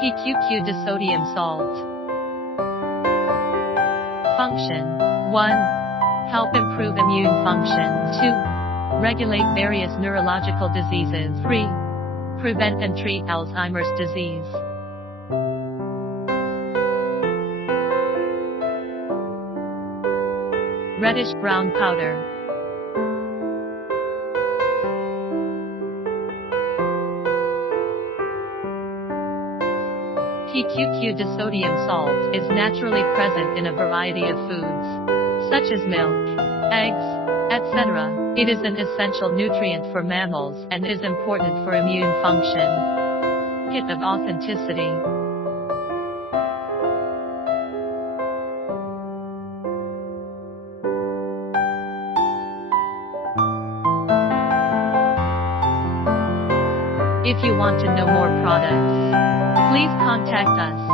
PQQ disodium salt. Function 1. Help improve immune function. 2. Regulate various neurological diseases. 3. Prevent and treat Alzheimer's disease. Reddish brown powder. PQQ disodium salt is naturally present in a variety of foods, such as milk, eggs, etc. It is an essential nutrient for mammals and is important for immune function. Hit of authenticity. If you want to know more products, please contact us.